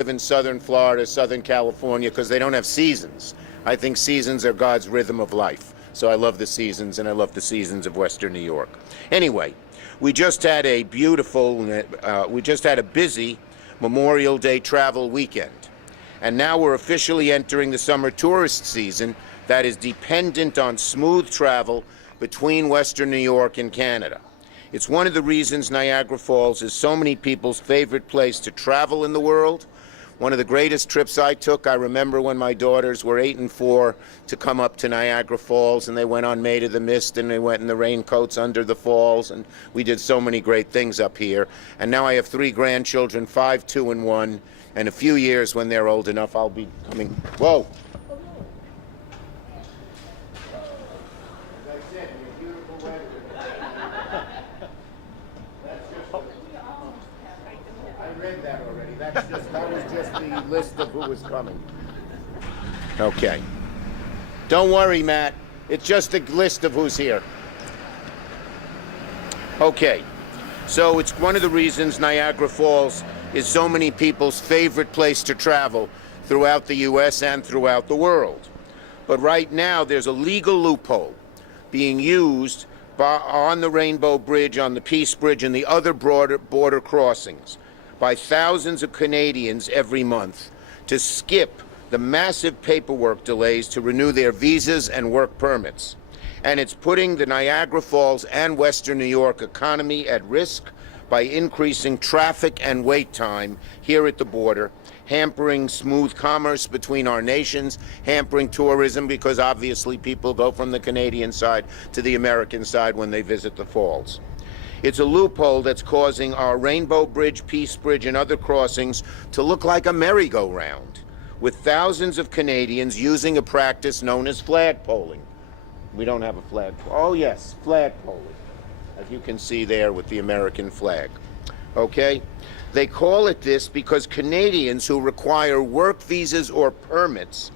live in southern Florida, southern California, because they don't have seasons. I think seasons are God's rhythm of life. So I love the seasons, and I love the seasons of Western New York. Anyway, we just had a busy Memorial Day travel weekend. And now we're officially entering the summer tourist season that is dependent on smooth travel between Western New York and Canada. It's one of the reasons Niagara Falls is so many people's favorite place to travel in the world. One of the greatest trips I took, I remember when my daughters were 8 and 4, to come up to Niagara Falls, and they went on Maid of the Mist, and they went in the raincoats under the falls, and we did so many great things up here. And now I have 3 grandchildren, 5, 2, and 1, and a few years when they're old enough, I'll be coming. Whoa! As I said, we have beautiful weather. I read that already. That was just the list of who was coming. Okay. Don't worry, Matt. It's just a list of who's here. Okay. So it's one of the reasons Niagara Falls is so many people's favorite place to travel throughout the U.S. and throughout the world. But right now, there's a legal loophole being used on the Rainbow Bridge, on the Peace Bridge, and the other border crossings by thousands of Canadians every month to skip the massive paperwork delays to renew their visas and work permits. And it's putting the Niagara Falls and Western New York economy at risk by increasing traffic and wait time here at the border, hampering smooth commerce between our nations, hampering tourism, because obviously people go from the Canadian side to the American side when they visit the falls. It's a loophole that's causing our Rainbow Bridge, Peace Bridge, and other crossings to look like a merry-go-round, with thousands of Canadians using a practice known as flagpoling. We don't have a flag. Oh yes, flagpoling, as you can see there with the American flag. Okay? They call it this because Canadians who require work visas or permits,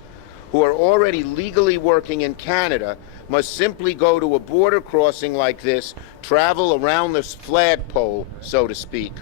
who are already legally working in Canada, must simply go to a border crossing like this, travel around this flagpole, so to speak,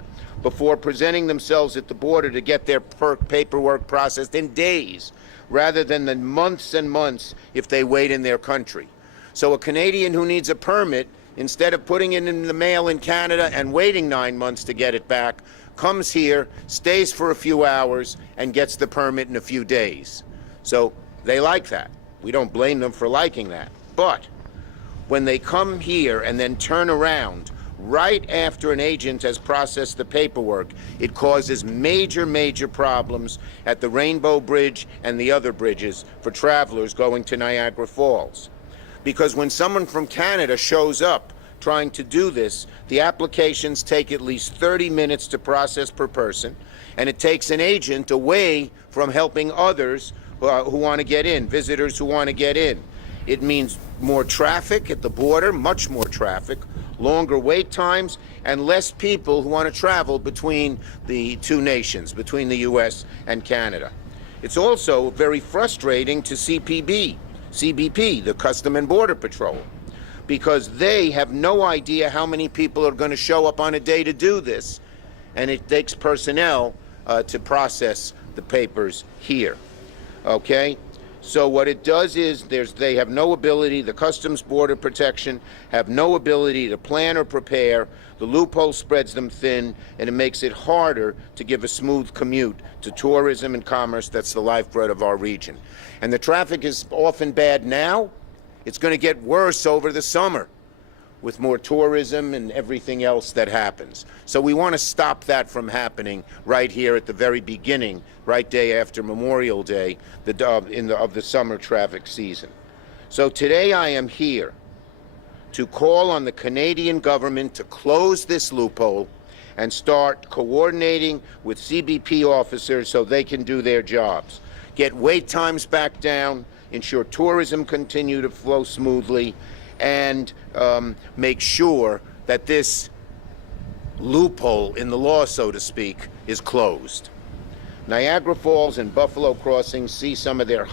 before presenting themselves at the border to get their paperwork processed in days, rather than the months and months if they wait in their country. So a Canadian who needs a permit, instead of putting it in the mail in Canada and waiting 9 months to get it back, comes here, stays for a few hours, and gets the permit in a few days. So they like that. We don't blame them for liking that. But when they come here and then turn around right after an agent has processed the paperwork, it causes major, major problems at the Rainbow Bridge and the other bridges for travelers going to Niagara Falls. Because when someone from Canada shows up trying to do this, the applications take at least 30 minutes to process per person, and it takes an agent away from helping others who want to get in, visitors who want to get in. It means more traffic at the border, much more traffic, longer wait times, and less people who want to travel between the two nations, between the U.S. and Canada. It's also very frustrating to CBP, the Custom and Border Patrol, because they have no idea how many people are going to show up on a day to do this, and it takes personnel to process the papers here. Okay? So what it does is they have no ability, the Customs Border Protection have no ability to plan or prepare. The loophole spreads them thin, and it makes it harder to give a smooth commute to tourism and commerce that's the lifeblood of our region. And the traffic is often bad now. It's going to get worse over the summer with more tourism and everything else that happens. So we want to stop that from happening right here at the very beginning, right day after Memorial Day, of the summer traffic season. So today I am here to call on the Canadian government to close this loophole and start coordinating with CBP officers so they can do their jobs. Get wait times back down, ensure tourism continue to flow smoothly, and make sure that this loophole in the law, so to speak, is closed. Niagara Falls and Buffalo Crossing see some of the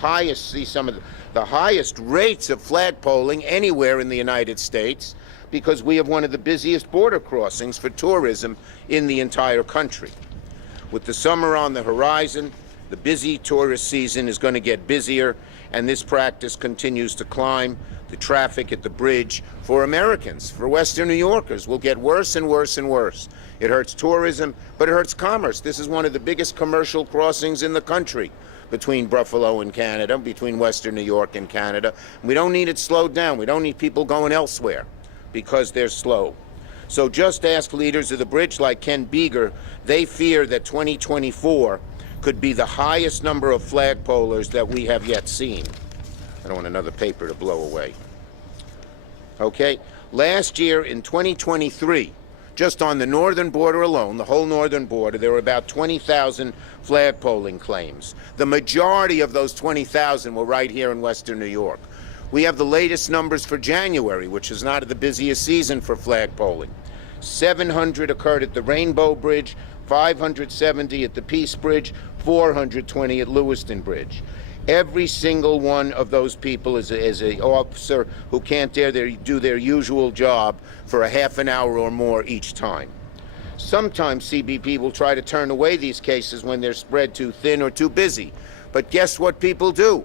highest rates of flagpoling anywhere in the United States, because we have one of the busiest border crossings for tourism in the entire country. With the summer on the horizon, the busy tourist season is going to get busier, and this practice continues to climb. The traffic at the bridge for Americans, for Western New Yorkers, will get worse and worse and worse. It hurts tourism, but it hurts commerce. This is one of the biggest commercial crossings in the country between Buffalo and Canada, between Western New York and Canada. We don't need it slowed down. We don't need people going elsewhere because they're slow. So just ask leaders of the bridge like Ken Beager. They fear that 2024 could be the highest number of flagpolers that we have yet seen. I don't want another paper to blow away. Okay, last year in 2023, just on the northern border alone, the whole northern border, there were about 20,000 flagpoling claims. The majority of those 20,000 were right here in Western New York. We have the latest numbers for January, which is not the busiest season for flagpoling. 700 occurred at the Rainbow Bridge, 570 at the Peace Bridge, 420 at Lewiston Bridge. Every single one of those people is an officer who can't do their usual job for a half an hour or more each time. Sometimes CBP will try to turn away these cases when they're spread too thin or too busy. But guess what people do?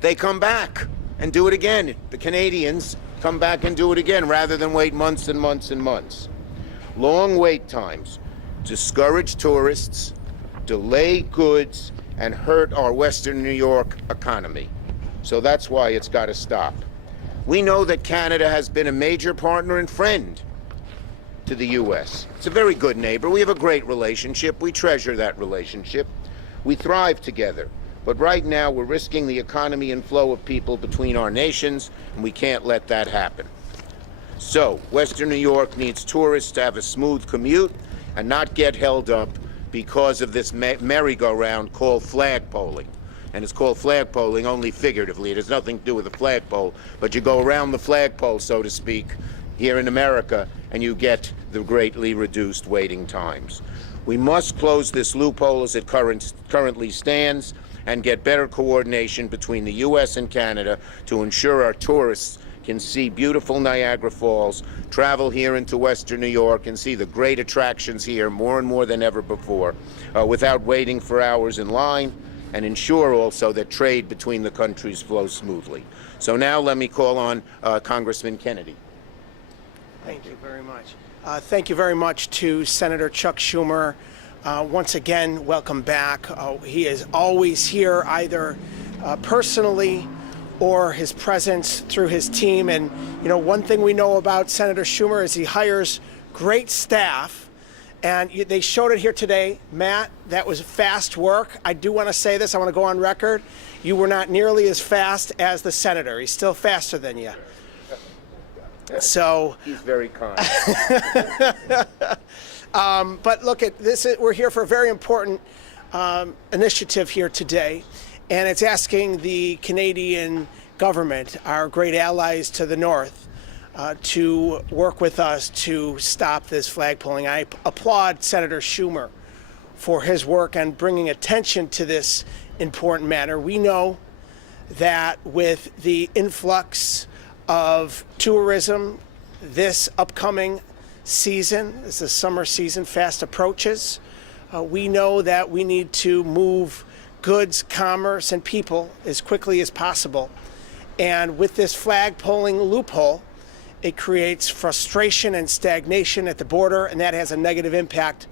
They come back and do it again. The Canadians come back and do it again rather than wait months and months and months. Long wait times discourage tourists, delay goods, and hurt our Western New York economy. So that's why it's got to stop. We know that Canada has been a major partner and friend to the U.S. It's a very good neighbor. We have a great relationship. We treasure that relationship. We thrive together. But right now, we're risking the economy and flow of people between our nations, and we can't let that happen. So, Western New York needs tourists to have a smooth commute and not get held up because of this merry-go-round called flagpoling. And it's called flagpoling only figuratively. It has nothing to do with the flagpole, but you go around the flagpole, so to speak, here in America, and you get the greatly reduced waiting times. We must close this loophole as it currently stands and get better coordination between the U.S. and Canada to ensure our tourists can see beautiful Niagara Falls, travel here into Western New York, and see the great attractions here more and more than ever before without waiting for hours in line, and ensure also that trade between the countries flows smoothly. So now let me call on Congressman Kennedy. Thank you very much. Thank you very much to Senator Chuck Schumer. Once again, welcome back. He is always here, either personally or his presence through his team. And, you know, one thing we know about Senator Schumer is he hires great staff. And they showed it here today. Matt, that was fast work. I do want to say this. I want to go on record. You were not nearly as fast as the senator. He's still faster than you. So he's very kind. But look at this. We're here for a very important initiative here today. And it's asking the Canadian government, our great allies to the north, to work with us to stop this flagpoling. I applaud Senator Schumer for his work on bringing attention to this important matter. We know that with the influx of tourism this upcoming season, as the summer season fast approaches, we know that we need to move goods, commerce, and people as quickly as possible. And with this flagpoling loophole, it creates frustration and stagnation at the border, and that has a negative impact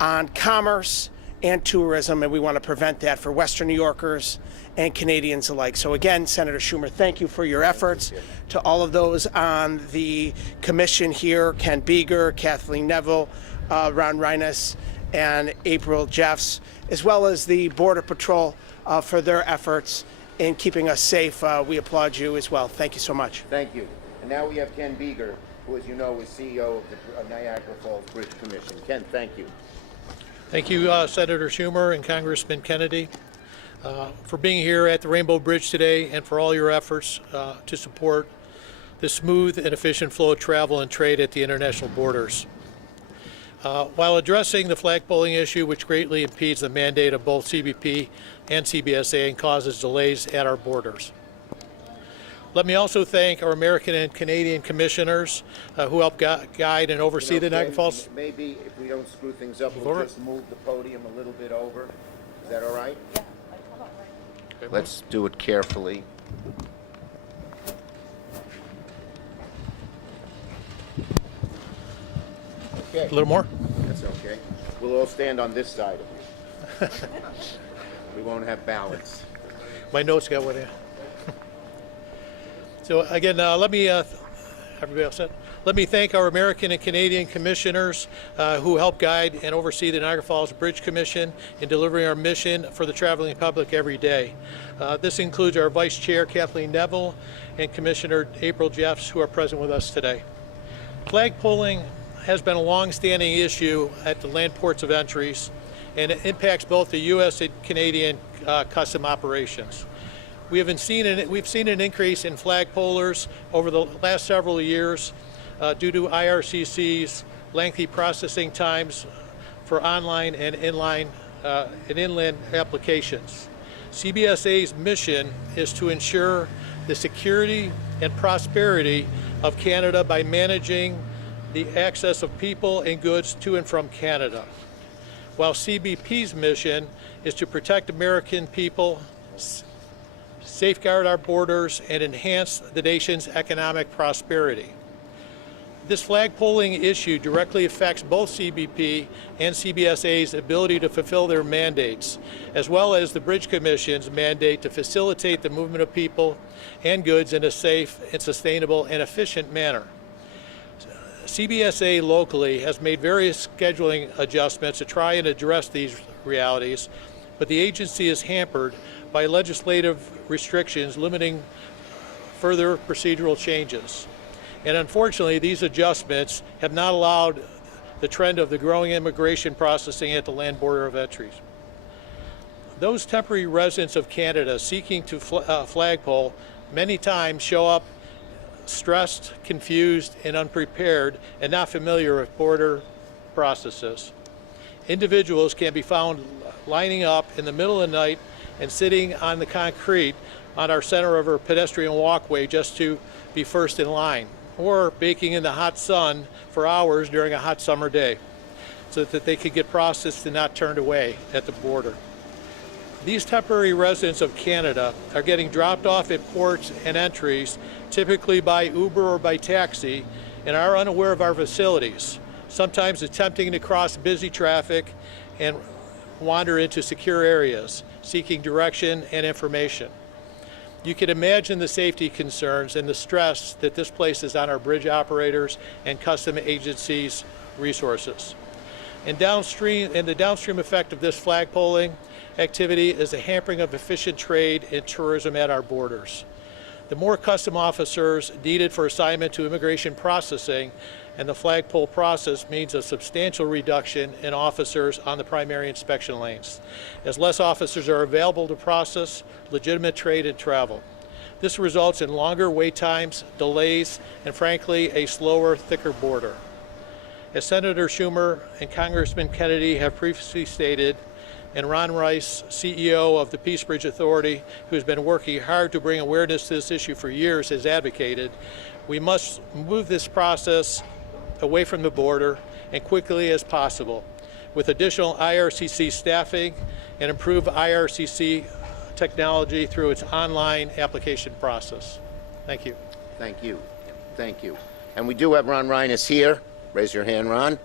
on commerce and tourism, and we want to prevent that for Western New Yorkers and Canadians alike. So again, Senator Schumer, thank you for your efforts. To all of those on the commission here, Ken Beager, Kathleen Neville, Ron Reines, and April Jeffs, as well as the Border Patrol for their efforts in keeping us safe. We applaud you as well. Thank you so much. Thank you. And now we have Ken Beager, who, as you know, is CEO of the Niagara Falls Bridge Commission. Ken, thank you. Thank you, Senator Schumer and Congressman Kennedy, for being here at the Rainbow Bridge today and for all your efforts to support the smooth and efficient flow of travel and trade at the international borders. While addressing the flagpoling issue, which greatly impedes the mandate of both CBP and CBSA and causes delays at our borders. Let me also thank our American and Canadian commissioners who help guide and oversee the Niagara Falls. Maybe if we don't screw things up, we'll just move the podium a little bit over. Is that all right? Yeah. Let's do it carefully. Okay. A little more? That's okay. We'll all stand on this side of you. We won't have balance. My notes got with you. So again, everybody else set? Let me thank our American and Canadian commissioners who help guide and oversee the Niagara Falls Bridge Commission in delivering our mission for the traveling public every day. This includes our Vice Chair, Kathleen Neville, and Commissioner April Jeffs, who are present with us today. Flagpoling has been a long-standing issue at the land ports of entries, and it impacts both the U.S. and Canadian custom operations. We've seen an increase in flagpolers over the last several years due to IRCC's lengthy processing times for online and inland applications. CBSA's mission is to ensure the security and prosperity of Canada by managing the access of people and goods to and from Canada, while CBP's mission is to protect American people, safeguard our borders, and enhance the nation's economic prosperity. This flagpoling issue directly affects both CBP and CBSA's ability to fulfill their mandates, as well as the Bridge Commission's mandate to facilitate the movement of people and goods in a safe and sustainable and efficient manner. CBSA locally has made various scheduling adjustments to try and address these realities, but the agency is hampered by legislative restrictions limiting further procedural changes. And unfortunately, these adjustments have not allowed the trend of the growing immigration processing at the land border of entries. Those temporary residents of Canada seeking to flagpole many times show up stressed, confused, and unprepared, and not familiar with border processes. Individuals can be found lining up in the middle of the night and sitting on the concrete on our center of our pedestrian walkway just to be first in line, or baking in the hot sun for hours during a hot summer day so that they could get processed and not turned away at the border. These temporary residents of Canada are getting dropped off at ports and entries, typically by Uber or by taxi, and are unaware of our facilities, sometimes attempting to cross busy traffic and wander into secure areas, seeking direction and information. You can imagine the safety concerns and the stress that this places on our bridge operators and custom agencies' resources. And the downstream effect of this flagpoling activity is a hampering of efficient trade and tourism at our borders. The more custom officers needed for assignment to immigration processing and the flagpole process means a substantial reduction in officers on the primary inspection lanes, as less officers are available to process legitimate trade and travel. This results in longer wait times, delays, and frankly, a slower, thicker border. As Senator Schumer and Congressman Kennedy have previously stated, and Ron Rice, CEO of the Peace Bridge Authority, who's been working hard to bring awareness to this issue for years, has advocated, we must move this process away from the border and quickly as possible, with additional IRCC staffing and improved IRCC technology through its online application process. Thank you. Thank you. Thank you. And we do have Ron Reines here. Raise your hand, Ron.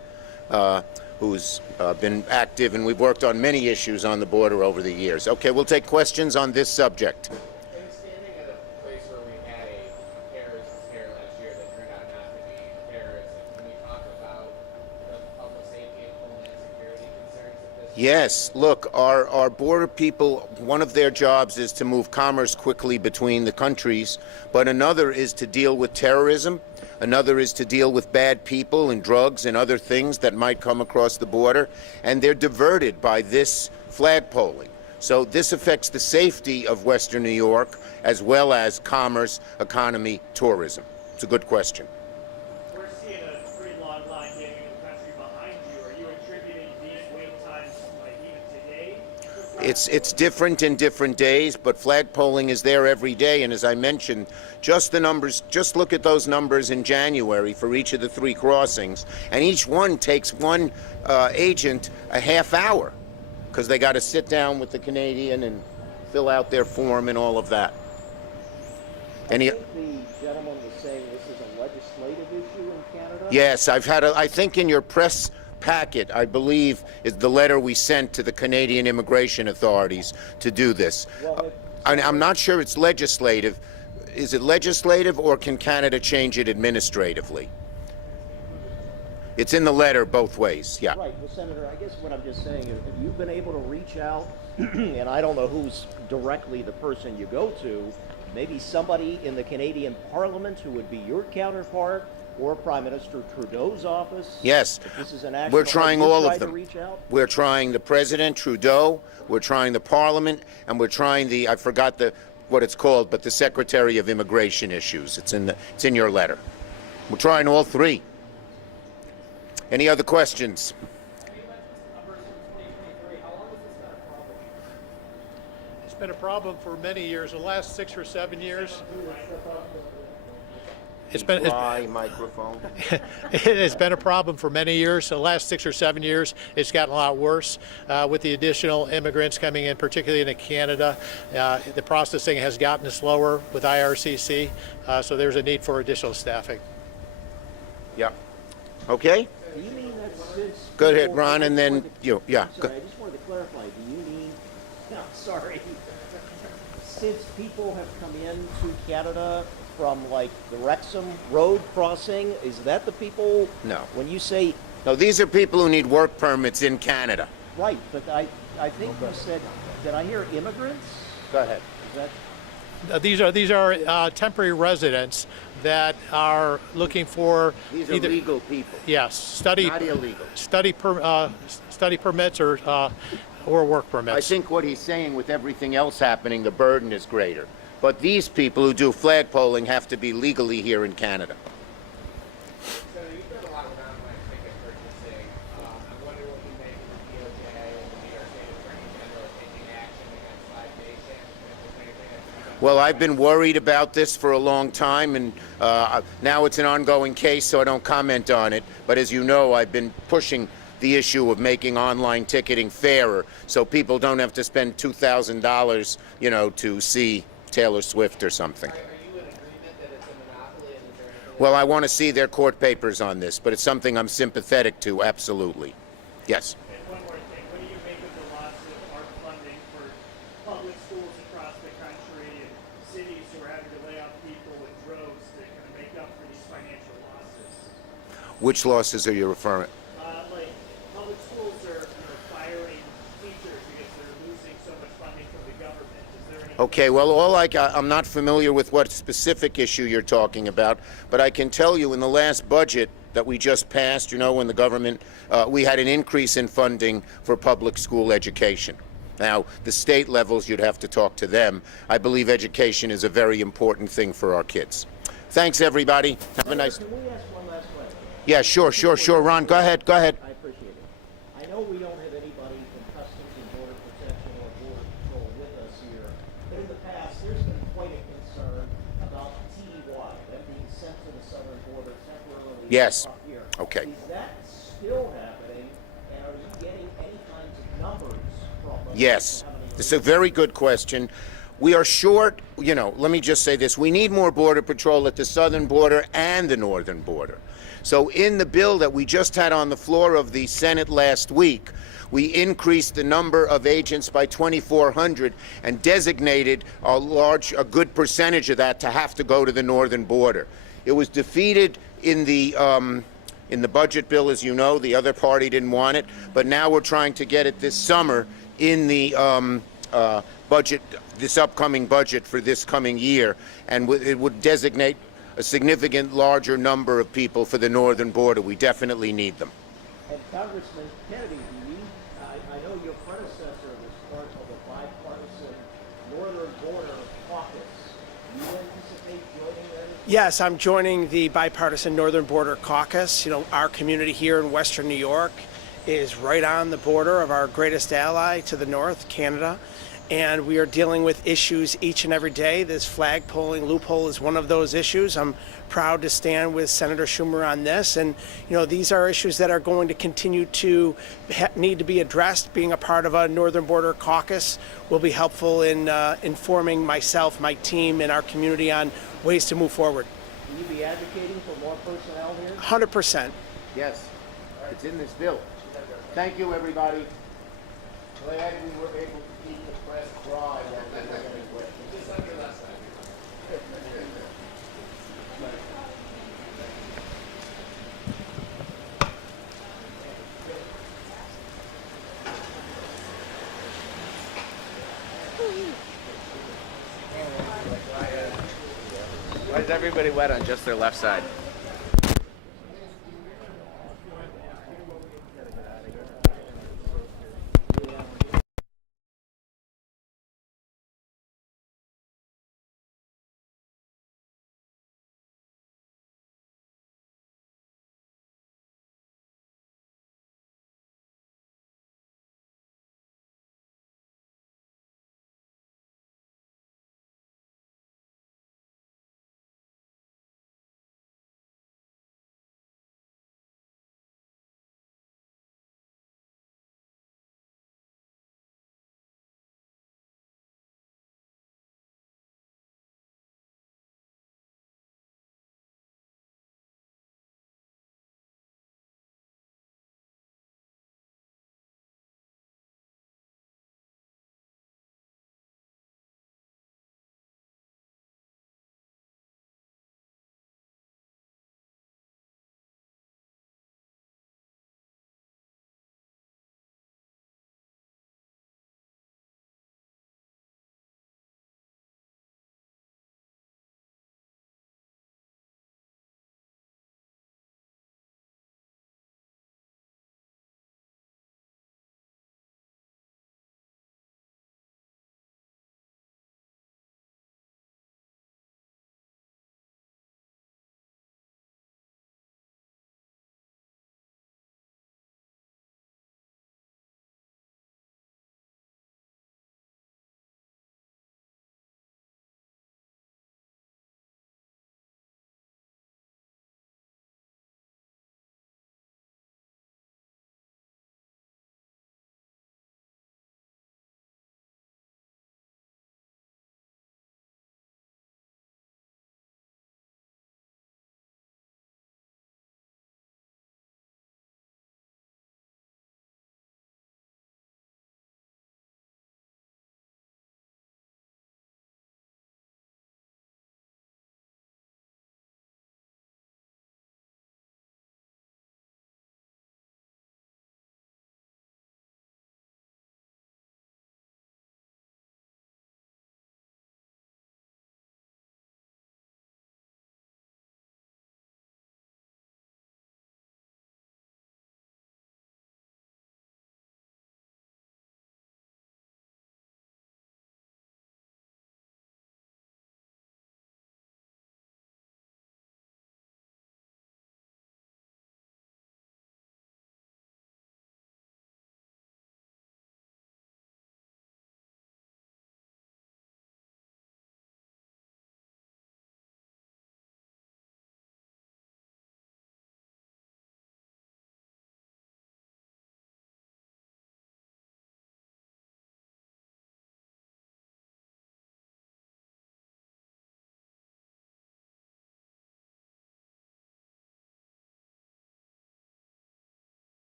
Who's been active, and we've worked on many issues on the border over the years. Okay, we'll take questions on this subject. Are you standing at a place where we had a terrorist scare last year that turned out not to be terrorist? And can we talk about the public safety and homeland security concerns of this? Yes, look, our border people, one of their jobs is to move commerce quickly between the countries, but another is to deal with terrorism. Another is to deal with bad people and drugs and other things that might come across the border, and they're diverted by this flagpoling. So this affects the safety of Western New York as well as commerce, economy, tourism. It's a good question. We're seeing a pretty long line getting in the country behind you. Are you attributing these wait times, like even today, to It's different in different days, but flag polling is there every day. And as I mentioned, just the numbers, just look at those numbers in January for each of the 3 crossings, and each one takes one agent a half hour because they got to sit down with the Canadian and fill out their form and all of that. Any? I think the gentleman was saying this is a legislative issue in Canada. Yes, I think in your press packet, I believe, is the letter we sent to the Canadian immigration authorities to do this. Well, I'm not sure it's legislative. Is it legislative, or can Canada change it administratively? It's in the letter both ways, yeah. Right. Well, Senator, I guess what I'm just saying is, have you been able to reach out, and I don't know who's directly the person you go to, maybe somebody in the Canadian Parliament who would be your counterpart, or Prime Minister Trudeau's office? Yes. If this is an action, We're trying all of them. To reach out? We're trying the President, Trudeau, we're trying the Parliament, and we're trying I forgot what it's called, but the Secretary of Immigration Issues. It's in your letter. We're trying all 3. Any other questions? It's been a problem for many years, the last 6 or 7 years. It's been Microphone. it's been a problem for many years. The last 6 or 7 years, it's gotten a lot worse with the additional immigrants coming in, particularly into Canada. The processing has gotten slower with IRCC, so there's a need for additional staffing. Yeah. Okay. Do you mean that since... Go ahead, people- Ron, and then you. Yeah. I'm sorry, I just wanted to clarify. Do you mean... No, sorry. Since people have come into Canada from, like, the Wrexham Road crossing, is that the people... No. When you say... No, these are people who need work permits in Canada. Right, but I think you said... Did I hear immigrants? Go ahead. Is that... These are temporary residents that are looking for These are either legal people. yes study Not illegal. study permits or work permits. I think what he's saying, with everything else happening, the burden is greater. But these people who do flag polling have to be legally here in Canada. So you've done a lot of online ticket purchasing. I'm wondering what you make of the DOJ and the New York State Attorney General taking action against Live Nation. If there's anything that can be done. Well, I've been worried about this for a long time, and now it's an ongoing case, so I don't comment on it. But as you know, I've been pushing the issue of making online ticketing fairer, so people don't have to spend $2,000, to see Taylor Swift or something. Are you in agreement that it's a monopoly and is there anything? Well, I want to see their court papers on this, but it's something I'm sympathetic to, absolutely. Yes. And one more thing, what do you make of the loss of ARP funding for public schools across the country and cities who are having to lay off people in droves to kind of make up for these financial losses? Which losses are you referring? Like public schools are firing teachers because they're losing so much funding from the government. Is there any? Okay, well, I'm not familiar with what specific issue you're talking about, but I can tell you in the last budget that we just passed, when the government, we had an increase in funding for public school education. Now, the state levels, you'd have to talk to them. I believe education is a very important thing for our kids. Thanks, everybody. Have a nice... Can we ask one last question? Yeah, sure. Ron, go ahead. I appreciate it. I know we don't have anybody from Customs and Border Protection or Border Patrol with us here, but in the past, there's been quite a concern about TDY, them being sent to the southern border temporarily. Yes. up here. Okay. Is that still happening, and are you getting any kinds of numbers from them? Yes. How many- It's a very good question. We are short, let me just say this. We need more Border Patrol at the southern border and the northern border. So in the bill that we just had on the floor of the Senate last week, we increased the number of agents by 2,400 and designated a good percentage of that to have to go to the northern border. It was defeated in the budget bill, as you know. The other party didn't want it, but now we're trying to get it this summer in the budget, this upcoming budget for this coming year, and it would designate a significant larger number of people for the northern border. We definitely need them. And Congressman Kennedy, I know your predecessor was part of a bipartisan northern border caucus. Do you anticipate joining them? Yes, I'm joining the bipartisan Northern Border Caucus. Our community here in Western New York is right on the border of our greatest ally to the north, Canada. And we are dealing with issues each and every day. This flagpolling loophole is one of those issues. I'm proud to stand with Senator Schumer on this. And, these are issues that are going to continue to need to be addressed. Being a part of a Northern Border Caucus will be helpful in informing myself, my team, and our community on ways to move forward. Will you be advocating for more personnel here? 100%. Yes, it's in this bill. Thank you, everybody. Glad we were able to keep the press dry while we were getting questions. Just on your left side. Why is everybody wet on just their left side?